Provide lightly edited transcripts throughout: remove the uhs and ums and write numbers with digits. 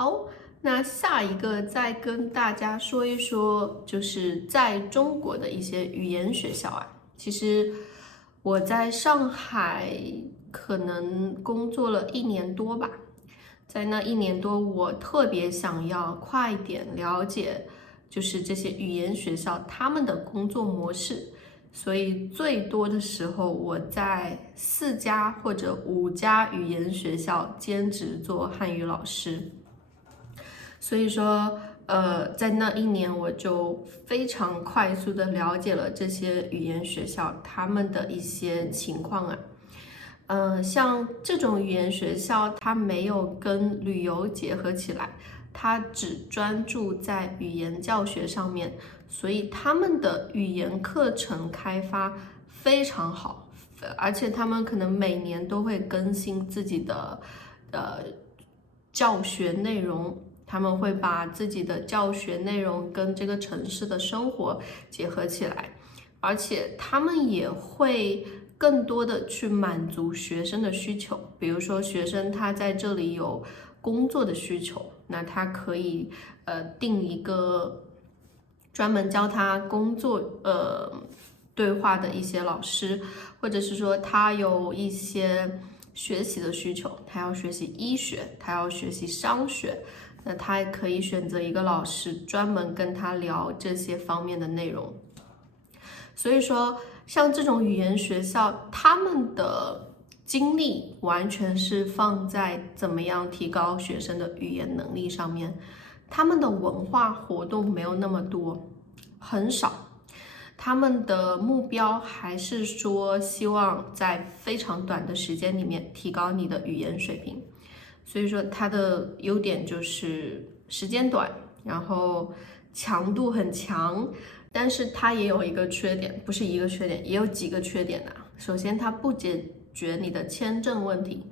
好，那下一个再跟大家说一说，就是在中国的一些语言学校啊。其实我在上海可能工作了1年多吧，在那1年多，我特别想要快点了解，就是这些语言学校他们的工作模式。所以最多的时候，我在4家或者5家语言学校兼职做汉语老师。所以说，在那1年我就非常快速的了解了这些语言学校他们的一些情况啊。像这种语言学校，它没有跟旅游结合起来，它只专注在语言教学上面，所以他们的语言课程开发非常好，而且他们可能每年都会更新自己的教学内容。他们会把自己的教学内容跟这个城市的生活结合起来，而且他们也会更多的去满足学生的需求。比如说学生他在这里有工作的需求，那他可以定一个专门教他工作对话的一些老师，或者是说他有一些学习的需求，他要学习医学，他要学习商学，那他也可以选择一个老师专门跟他聊这些方面的内容。所以说像这种语言学校，他们的精力完全是放在怎么样提高学生的语言能力上面，他们的文化活动没有那么多，很少。他们的目标还是说希望在非常短的时间里面提高你的语言水平。所以说它的优点就是时间短，然后强度很强，但是它也有一个缺点，不是一个缺点，也有几个缺点啊。首先它不解决你的签证问题，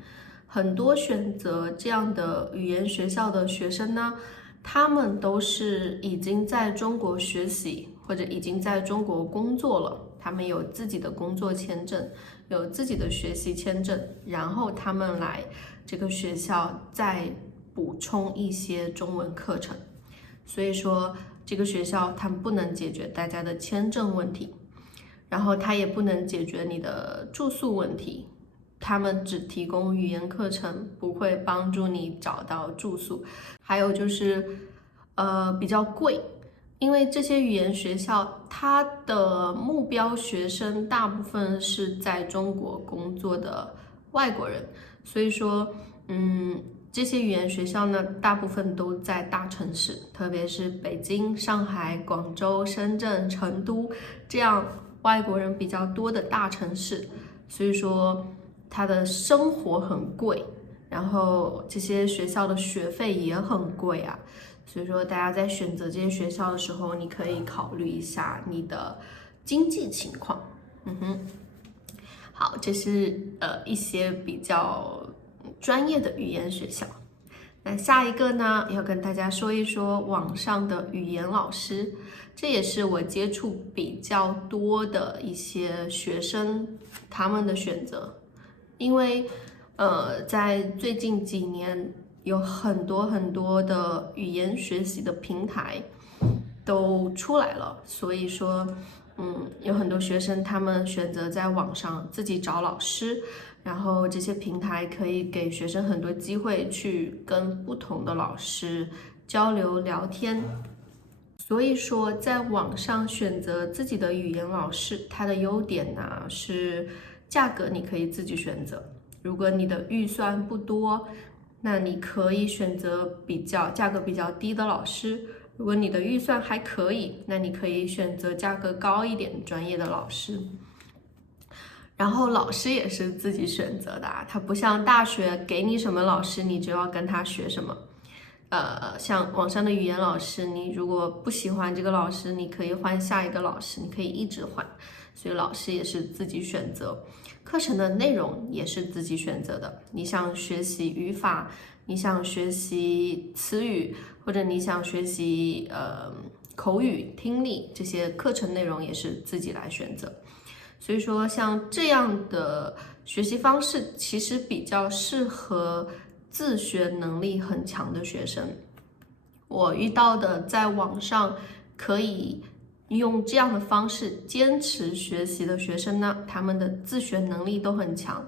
很多选择这样的语言学校的学生呢，他们都是已经在中国学习或者已经在中国工作了，他们有自己的工作签证，有自己的学习签证，然后他们来这个学校再补充一些中文课程。所以说这个学校他们不能解决大家的签证问题，然后他也不能解决你的住宿问题，他们只提供语言课程，不会帮助你找到住宿。还有就是比较贵，因为这些语言学校它的目标学生大部分是在中国工作的外国人，所以说这些语言学校呢，大部分都在大城市，特别是北京、上海、广州、深圳、成都这样外国人比较多的大城市，所以说他的生活很贵，然后这些学校的学费也很贵啊。所以说大家在选择这些学校的时候，你可以考虑一下你的经济情况。好，这是一些比较专业的语言学校。那下一个呢，要跟大家说一说网上的语言老师，这也是我接触比较多的一些学生他们的选择。因为在最近几年有很多的语言学习的平台都出来了，所以说有很多学生他们选择在网上自己找老师，然后这些平台可以给学生很多机会去跟不同的老师交流聊天。所以说在网上选择自己的语言老师，它的优点呢是价格你可以自己选择，如果你的预算不多，那你可以选择价格比较低的老师。如果你的预算还可以，那你可以选择价格高一点专业的老师。然后老师也是自己选择的啊，它不像大学给你什么老师你就要跟他学什么。像网上的语言老师，你如果不喜欢这个老师，你可以换下一个老师，你可以一直换。所以老师也是自己选择，课程的内容也是自己选择的。你想学习语法，你想学习词语，或者你想学习口语、听力，这些课程内容也是自己来选择。所以说像这样的学习方式其实比较适合自学能力很强的学生。我遇到的在网上可以用这样的方式坚持学习的学生呢，他们的自学能力都很强。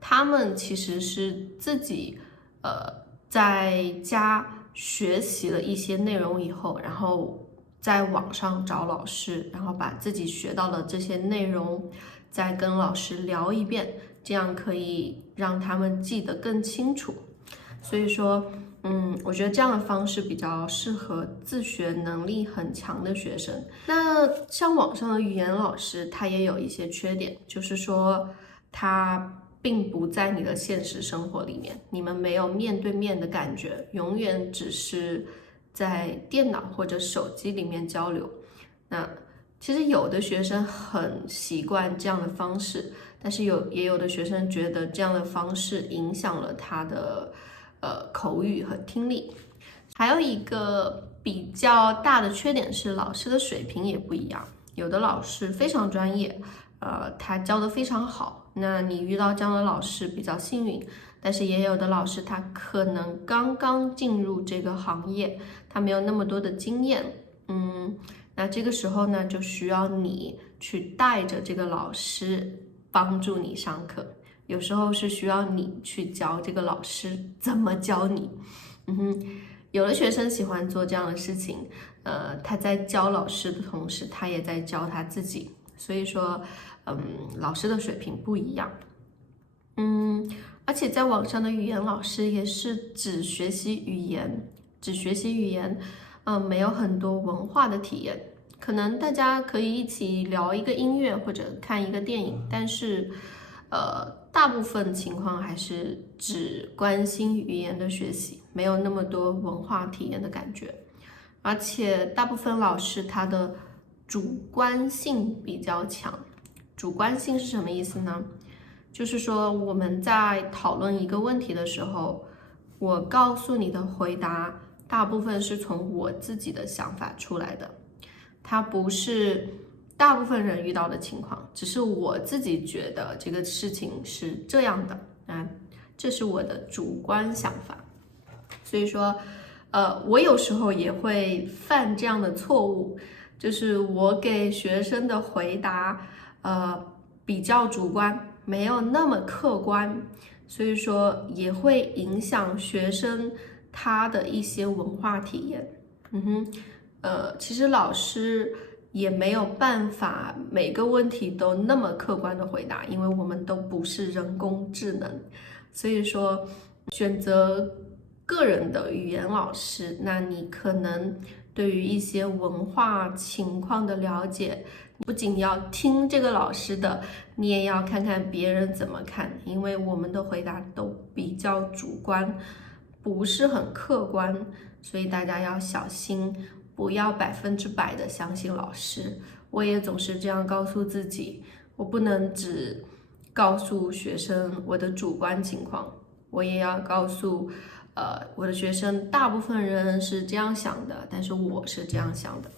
他们其实是自己在家学习了一些内容以后，然后在网上找老师，然后把自己学到的这些内容再跟老师聊一遍，这样可以让他们记得更清楚。所以说我觉得这样的方式比较适合自学能力很强的学生。那像网上的语言老师，他也有一些缺点，就是说他并不在你的现实生活里面，你们没有面对面的感觉，永远只是在电脑或者手机里面交流。那其实有的学生很习惯这样的方式，但是也有的学生觉得这样的方式影响了他的口语和听力。还有一个比较大的缺点是老师的水平也不一样，有的老师非常专业，他教得非常好，那你遇到这样的老师比较幸运。但是也有的老师他可能刚刚进入这个行业，他没有那么多的经验，那这个时候呢，就需要你去带着这个老师帮助你上课，有时候是需要你去教这个老师怎么教你。有的学生喜欢做这样的事情，他在教老师的同时，他也在教他自己。所以说，老师的水平不一样。而且在网上的语言老师也是只学习语言，没有很多文化的体验。可能大家可以一起聊一个音乐或者看一个电影，但是大部分情况还是只关心语言的学习，没有那么多文化体验的感觉。而且大部分老师他的主观性比较强。主观性是什么意思呢？就是说我们在讨论一个问题的时候，我告诉你的回答大部分是从我自己的想法出来的，它不是大部分人遇到的情况，只是我自己觉得这个事情是这样的，这是我的主观想法。所以说我有时候也会犯这样的错误，就是我给学生的回答比较主观，没有那么客观，所以说也会影响学生他的一些文化体验。其实老师也没有办法每个问题都那么客观的回答，因为我们都不是人工智能，所以说选择个人的语言老师，那你可能对于一些文化情况的了解，不仅要听这个老师的，你也要看看别人怎么看，因为我们的回答都比较主观，不是很客观，所以大家要小心，不要100%的相信老师。我也总是这样告诉自己，我不能只告诉学生我的主观情况，我也要告诉我的学生大部分人是这样想的，但是我是这样想的。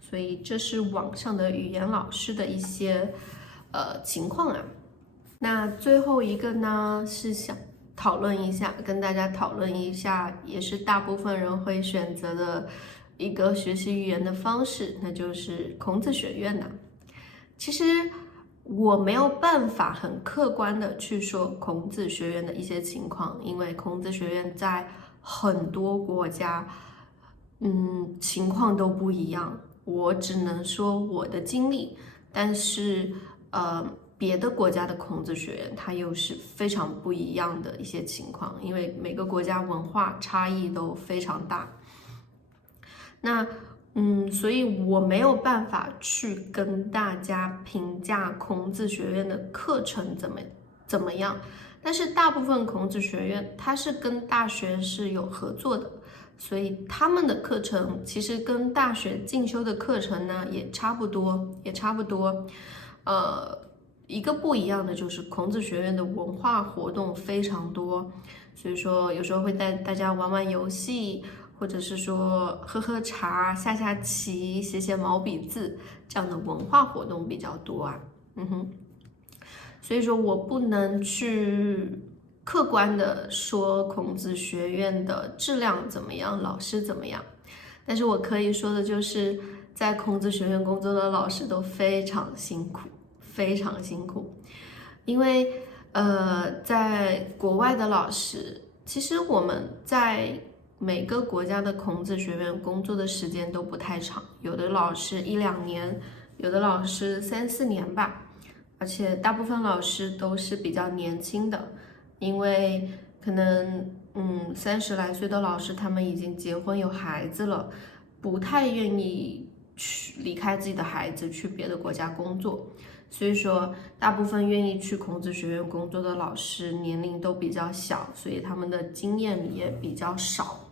所以这是网上的语言老师的一些情况啊。那最后一个呢，是想跟大家讨论一下，也是大部分人会选择的一个学习语言的方式，那就是孔子学院的。其实我没有办法很客观的去说孔子学院的一些情况，因为孔子学院在很多国家情况都不一样，我只能说我的经历，但是别的国家的孔子学院它又是非常不一样的一些情况，因为每个国家文化差异都非常大。那所以我没有办法去跟大家评价孔子学院的课程怎么样，但是大部分孔子学院它是跟大学是有合作的，所以他们的课程其实跟大学进修的课程呢也差不多。一个不一样的就是孔子学院的文化活动非常多，所以说有时候会带大家玩玩游戏，或者是说喝喝茶、下下棋、写写毛笔字，这样的文化活动比较多啊。所以说我不能去客观的说孔子学院的质量怎么样，老师怎么样。但是我可以说的就是，在孔子学院工作的老师都非常辛苦，非常辛苦。因为在国外的老师，其实我们在每个国家的孔子学院工作的时间都不太长，有的老师1-2年，有的老师3-4年吧。而且大部分老师都是比较年轻的，因为可能30来岁的老师，他们已经结婚有孩子了，不太愿意去离开自己的孩子去别的国家工作，所以说大部分愿意去孔子学院工作的老师年龄都比较小，所以他们的经验也比较少。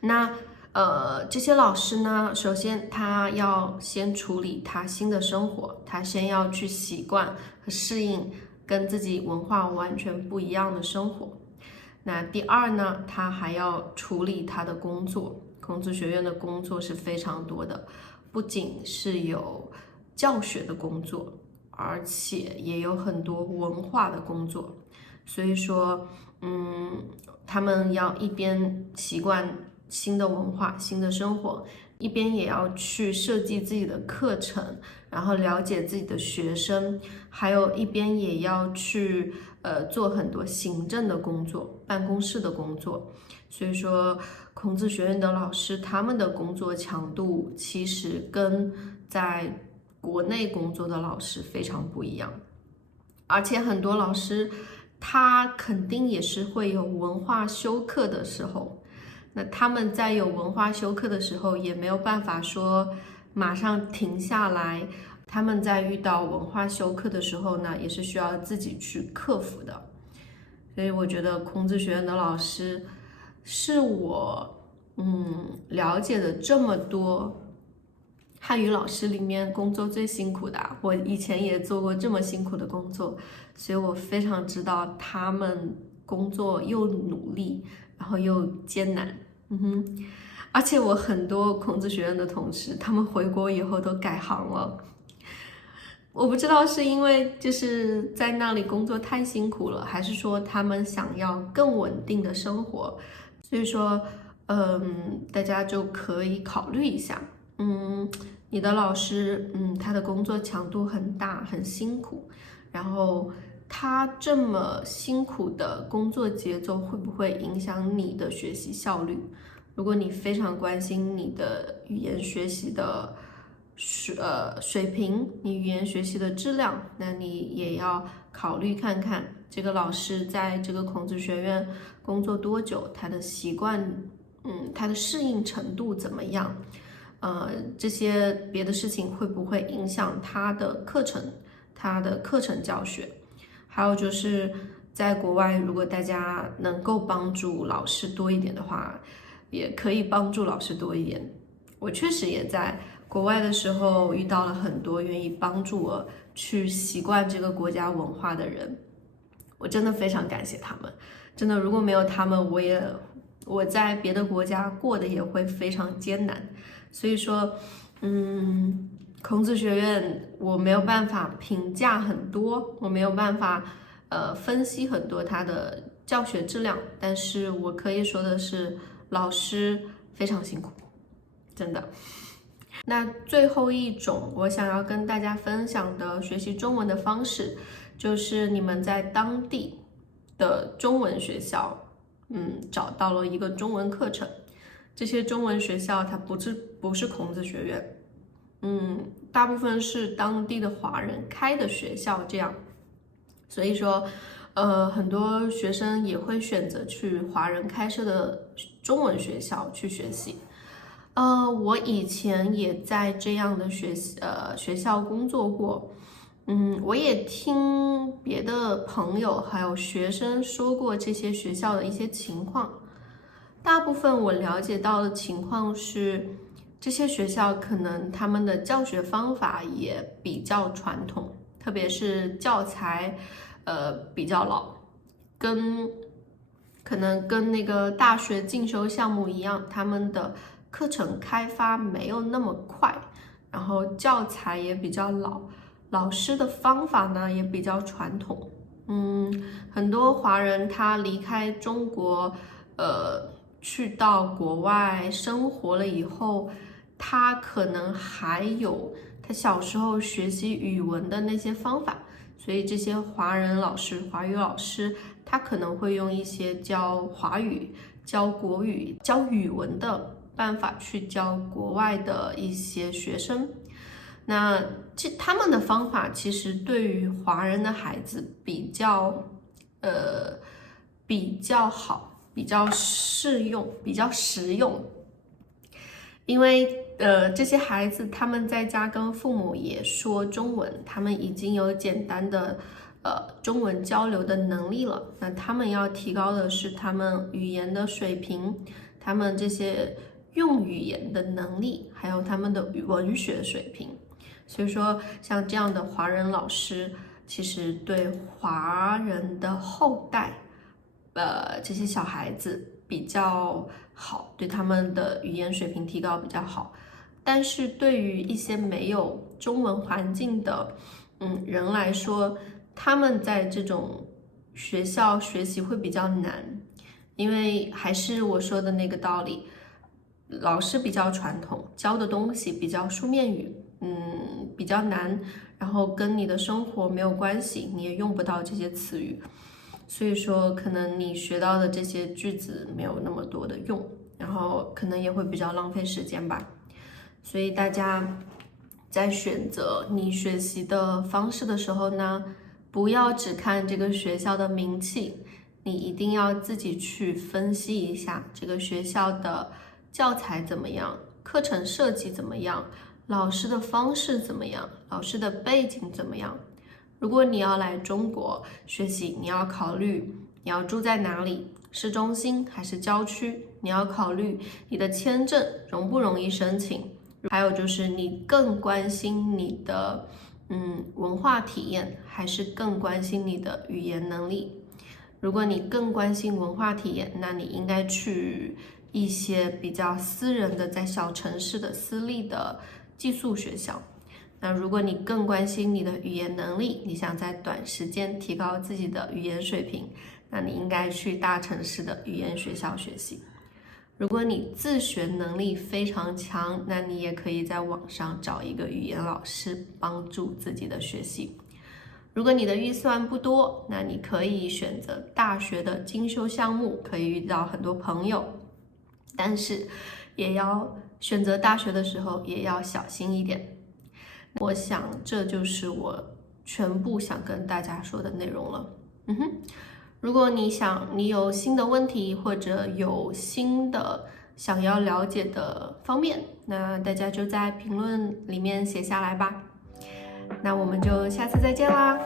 那这些老师呢，首先他要先处理他新的生活，他先要去习惯和适应跟自己文化完全不一样的生活。那第二呢，他还要处理他的工作。孔子学院的工作是非常多的，不仅是有教学的工作，而且也有很多文化的工作。所以说，他们要一边习惯新的文化、新的生活，一边也要去设计自己的课程，然后了解自己的学生，还有一边也要去做很多行政的工作、办公室的工作。所以说，孔子学院的老师他们的工作强度其实跟在国内工作的老师非常不一样，而且很多老师他肯定也是会有文化修课的时候。那他们在有文化修课的时候，也没有办法说马上停下来。他们在遇到文化修课的时候呢，也是需要自己去克服的。所以我觉得孔子学院的老师是我了解的这么多汉语老师里面工作最辛苦的。我以前也做过这么辛苦的工作，所以我非常知道他们工作又努力，然后又艰难。而且我很多孔子学院的同事，他们回国以后都改行了。我不知道是因为就是在那里工作太辛苦了，还是说他们想要更稳定的生活。所以说，大家就可以考虑一下，你的老师，他的工作强度很大，很辛苦，然后他这么辛苦的工作节奏会不会影响你的学习效率？如果你非常关心你的语言学习的水平，你语言学习的质量，那你也要考虑看看这个老师在这个孔子学院工作多久，他的习惯，他的适应程度怎么样？这些别的事情会不会影响他的课程教学？还有就是在国外，如果大家能够帮助老师多一点的话，也可以帮助老师多一点。我确实也在国外的时候遇到了很多愿意帮助我去习惯这个国家文化的人，我真的非常感谢他们。真的，如果没有他们，我在别的国家过得也会非常艰难。所以说，孔子学院我没有办法评价很多，我没有办法分析很多它的教学质量，但是我可以说的是，老师非常辛苦，真的。那最后一种我想要跟大家分享的学习中文的方式，就是你们在当地的中文学校，找到了一个中文课程。这些中文学校它不是孔子学院，大部分是当地的华人开的学校这样。所以说，很多学生也会选择去华人开设的中文学校去学习。我以前也在这样的学校工作过，我也听别的朋友还有学生说过这些学校的一些情况。大部分我了解到的情况是，这些学校可能他们的教学方法也比较传统，特别是教材，比较老，可能跟那个大学进修项目一样，他们的课程开发没有那么快，然后教材也比较老，老师的方法呢也比较传统。很多华人他离开中国，去到国外生活了以后，他可能还有他小时候学习语文的那些方法，所以这些华人老师、华语老师，他可能会用一些教华语、教国语、教语文的办法去教国外的一些学生。那他们的方法其实对于华人的孩子比较好，比较适用，比较实用。因为这些孩子他们在家跟父母也说中文，他们已经有简单的中文交流的能力了。那他们要提高的是他们语言的水平，他们这些用语言的能力，还有他们的文学水平。所以说，像这样的华人老师，其实对华人的后代，这些小孩子比较好，对他们的语言水平提高比较好。但是对于一些没有中文环境的人来说，他们在这种学校学习会比较难，因为还是我说的那个道理，老师比较传统，教的东西比较书面语，比较难，然后跟你的生活没有关系，你也用不到这些词语，所以说可能你学到的这些句子没有那么多的用，然后可能也会比较浪费时间吧。所以大家在选择你学习的方式的时候呢，不要只看这个学校的名气，你一定要自己去分析一下这个学校的教材怎么样，课程设计怎么样，老师的方式怎么样，老师的背景怎么样。如果你要来中国学习，你要考虑你要住在哪里，市中心还是郊区，你要考虑你的签证容不容易申请，还有就是你更关心你的文化体验，还是更关心你的语言能力。如果你更关心文化体验，那你应该去一些比较私人的，在小城市的私立的寄宿学校。那如果你更关心你的语言能力，你想在短时间提高自己的语言水平，那你应该去大城市的语言学校学习。如果你自学能力非常强，那你也可以在网上找一个语言老师帮助自己的学习。如果你的预算不多，那你可以选择大学的精修项目，可以遇到很多朋友，但是也要选择大学的时候也要小心一点。我想这就是我全部想跟大家说的内容了。如果你有新的问题，或者有新的想要了解的方面，那大家就在评论里面写下来吧。那我们就下次再见啦。